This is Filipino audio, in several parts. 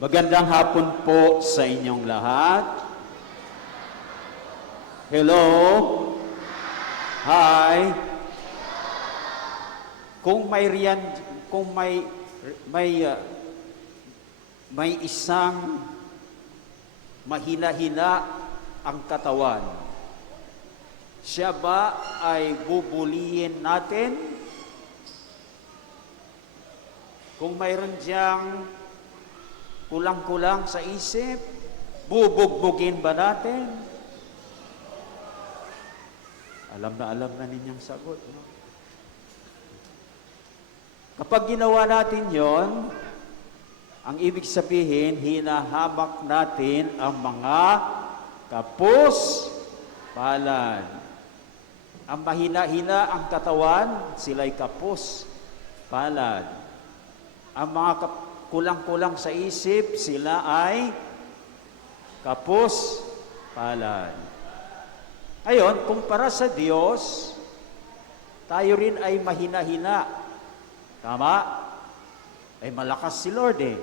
Magandang hapon po sa inyong lahat. Hello. Hi. Kung may riyan, kung may isang mahina-hina ang katawan, siya ba ay bubulihin natin? Kung mayroon diyang kulang-kulang sa isip, bubugbugin ba natin? Alam na ninyang sagot, no? Kapag ginawa natin yon, ang ibig sabihin, hinahamak natin ang mga kapos-palad. Ang mahina-hina ang katawan, sila'y kapos-palad. Ang mga kulang-kulang sa isip, sila ay kapos-palad. Ngayon, kumpara sa Diyos, tayo rin ay mahina-hina. Tama? Ay malakas si Lord eh.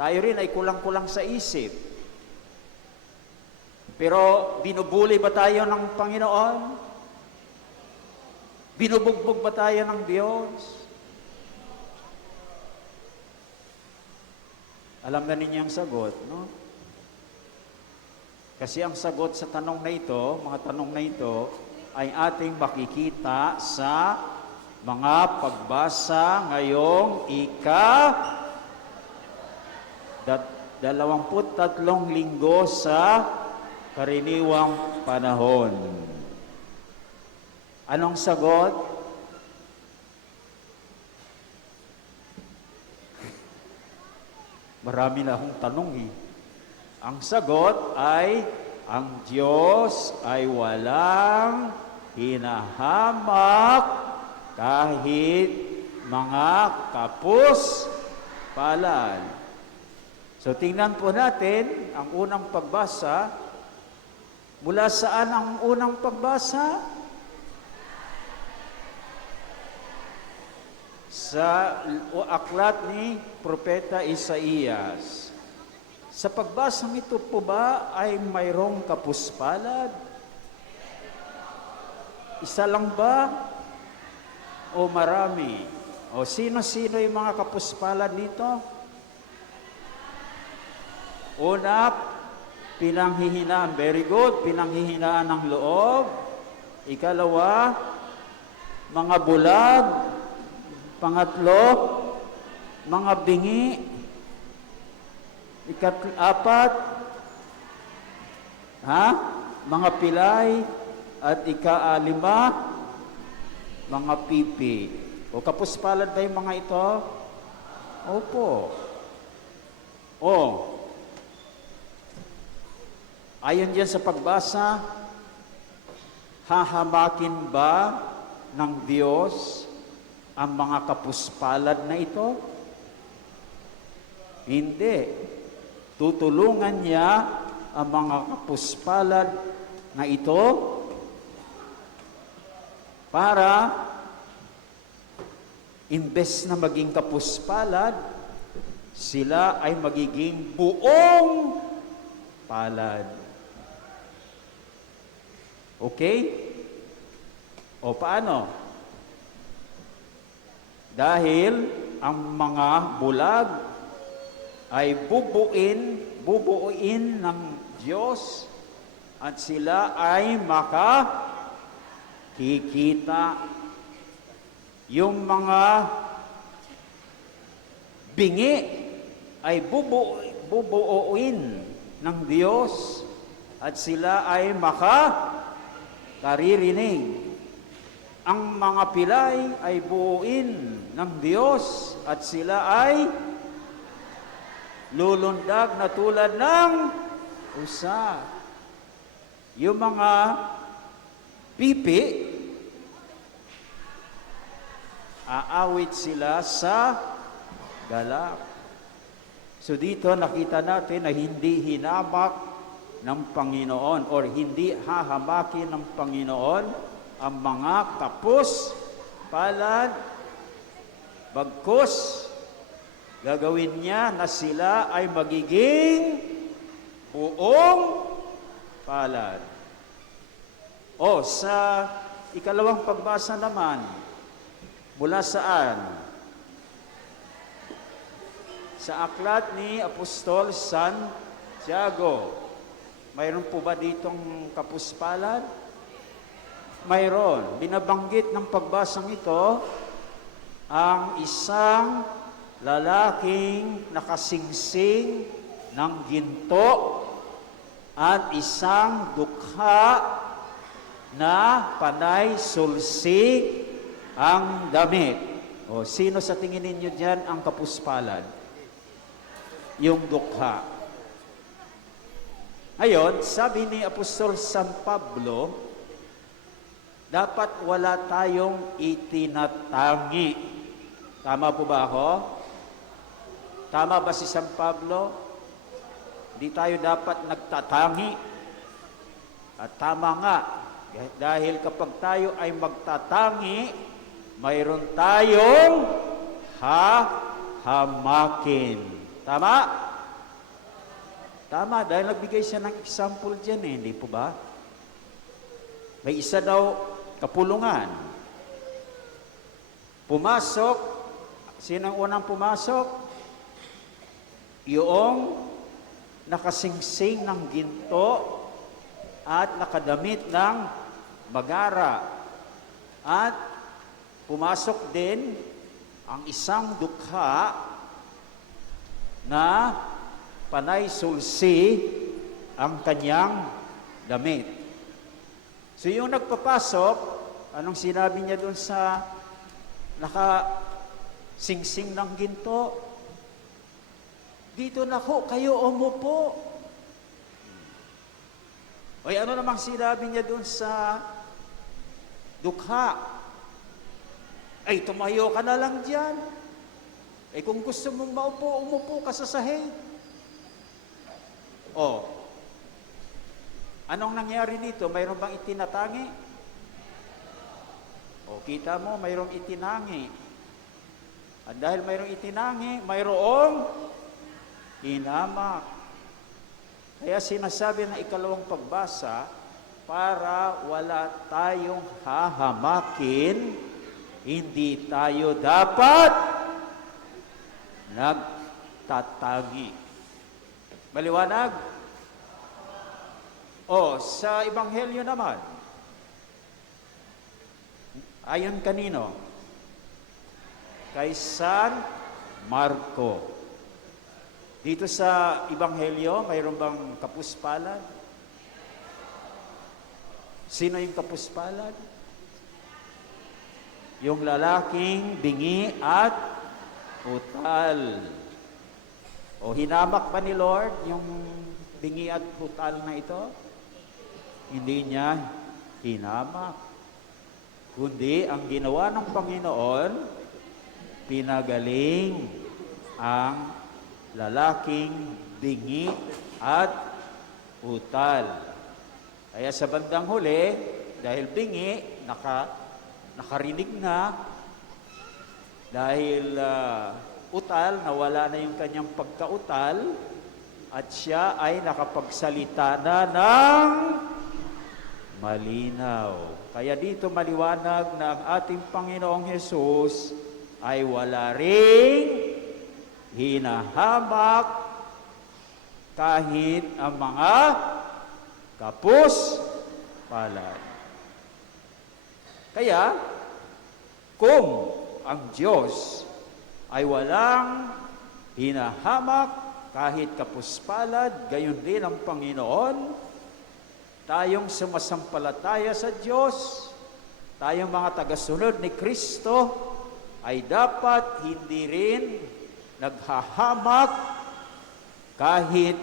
Tayo rin ay kulang-kulang sa isip. Pero binubuli ba tayo ng Panginoon? Binubugbog ba tayo ng Diyos? Alam na ninyo ang sagot, no? Kasi ang sagot sa tanong na ito, mga tanong na ito, ay ating makikita sa mga pagbasa ngayong 23 linggo sa karaniwang panahon. Anong sagot? Marami na akong tanong eh. Ang sagot ay, ang Diyos ay walang hinahamak kahit mga kapos-palad. So tingnan po natin ang unang pagbasa. Mula saan ang unang pagbasa? Sa aklat ni Propeta Isaías. Sa pagbasang ito po ba ay mayroong kapuspalad? Isa lang ba? O marami? O sino-sino yung mga kapuspalad nito? Una, pinanghihinaan. Very good. Pinanghihinaan ng loob. Ikalawa, mga bulag. Pangatlo, mga bingi. Apat, mga pilay. At ika-lima, mga pipi. O kapuspalad ba yung mga ito? Opo. O, ayon diyan sa pagbasa, hahamakin ba ng Diyos ang mga kapuspalad na ito? Hindi. Tutulungan niya ang mga kapuspalad na ito para imbes na maging kapuspalad, sila ay magiging buong palad. Okay? O paano? Dahil ang mga bulag ay bubuuin ng Diyos at sila ay makikita. Yung mga bingi ay bubuuin ng Diyos at sila ay makaririnig. Ang mga pilay ay buuin ng Diyos at sila ay lulundag na tulad ng usa. Yung mga pipi, aawit sila sa galak. So dito nakita natin na hindi hinamak ng Panginoon or hindi hahamakin ng Panginoon ang mga kapos-palad, bagkus Gagawin niya na sila ay magiging buong palad. O, sa ikalawang pagbasa naman, mula saan? Sa aklat ni Apostol Santiago. Mayroon po ba ditong kapuspalad? Mayroon. Binabanggit ng pagbasang ito ang isang lalaking nakasingsing ng ginto at isang dukha na panay sulsi ang damit. O, sino sa tingin ninyo dyan ang kapuspalad? Yung dukha. Ngayon, sabi ni Apostol San Pablo, dapat wala tayong itinatangi. Tama po ba ako? Tama ba si San Pablo? Di tayo dapat nagtatangi. At tama nga, dahil kapag tayo ay magtatangi, mayroon tayong hahamakin. Tama? Tama, dahil nagbigay siya ng example dyan hindi po ba? May isa daw kapulungan. Pumasok, sinong unang pumasok? Yung nakasingsing ng ginto at nakadamit ng magara. At pumasok din ang isang dukha na panay sulsi ang kanyang damit. So yung nagpapasok, anong sinabi niya doon sa nakasingsing ng ginto? Dito na ho, kayo umupo. Oy, ano namang sinabi niya doon sa dukha? Ay, tumayo ka na lang dyan. Eh, kung gusto mong maupo, umupo ka sa sahig. O, anong nangyari dito? Mayroon bang itinatangi? O, kita mo, mayroong itinangi. At dahil mayroong itinangi, mayroong hinamak. Kaya sinasabi ng ikalawang pagbasa, para wala tayong hahamakin, hindi tayo dapat nagtatangi. Maliwanag? O, sa Ebanghelyo naman, ayon kanino? Kay San Marco. Dito sa Ebanghelyo, mayroon bang kapuspalad? Sino yung kapuspalad? Yung lalaking bingi at utal. O hinamak ba ni Lord yung bingi at utal na ito? Hindi niya hinamak. Kundi ang ginawa ng Panginoon, pinagaling ang lalaking bingi at utal. Kaya sa bandang huli, dahil bingi, nakarinig na, dahil utal, nawala na yung kanyang pagkautal, at siya ay nakapagsalita na ng malinaw. Kaya dito maliwanag na ang ating Panginoong Hesus ay wala ring hinahamak kahit ang mga kapuspalad. Kaya, kung ang Diyos ay walang hinahamak kahit kapuspalad, gayon din ang Panginoon, tayong sumasampalataya sa Diyos, tayong mga tagasunod ni Kristo, ay dapat hindi rin naghahamak kahit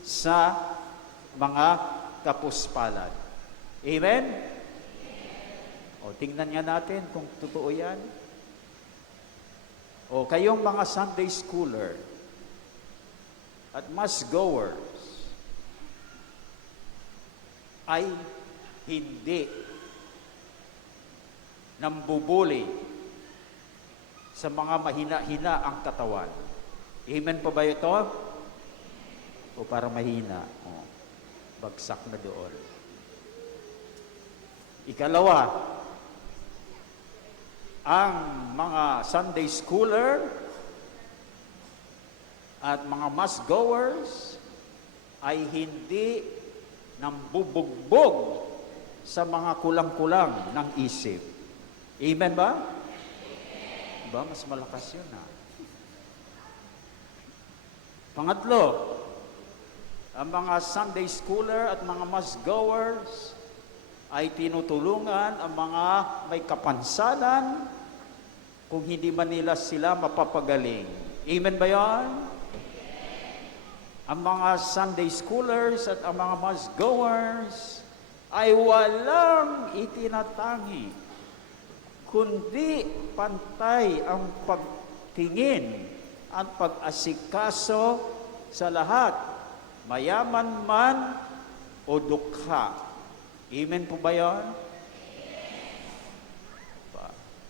sa mga kapuspalad. Amen? O, tingnan nga natin kung totoo yan. O, kayong mga Sunday schooler at mass goers ay hindi nambubuli sa mga mahina-hina ang katawan. Amen po ba ito? O para mahina? O, bagsak na doon. Ikalawa, ang mga Sunday schooler at mga mass goers ay hindi nambubugbog sa mga kulang-kulang ng isip. Amen ba? Ba, mas malakas yun, ha? Pangatlo, ang mga Sunday schooler at mga mass goers ay tinutulungan ang mga may kapansanan kung hindi man nila sila mapapagaling. Amen ba yan? Ang mga Sunday schoolers at ang mga mass goers ay walang itinatangi, kundi pantay ang pagtingin at pag-asikaso sa lahat, mayaman man o dukha. Amen po ba yan?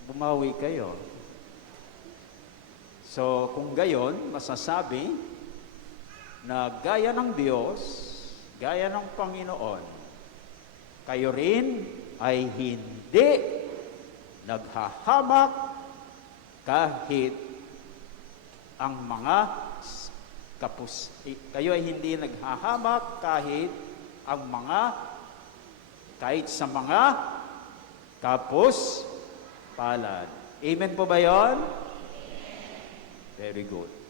Bumawi kayo. So, kung gayon, masasabi na gaya ng Diyos, gaya ng Panginoon, kayo rin ay hindi naghahamak kahit ang mga kayo ay hindi naghahamak kahit sa mga kapos palad. Amen po ba yon? Very good.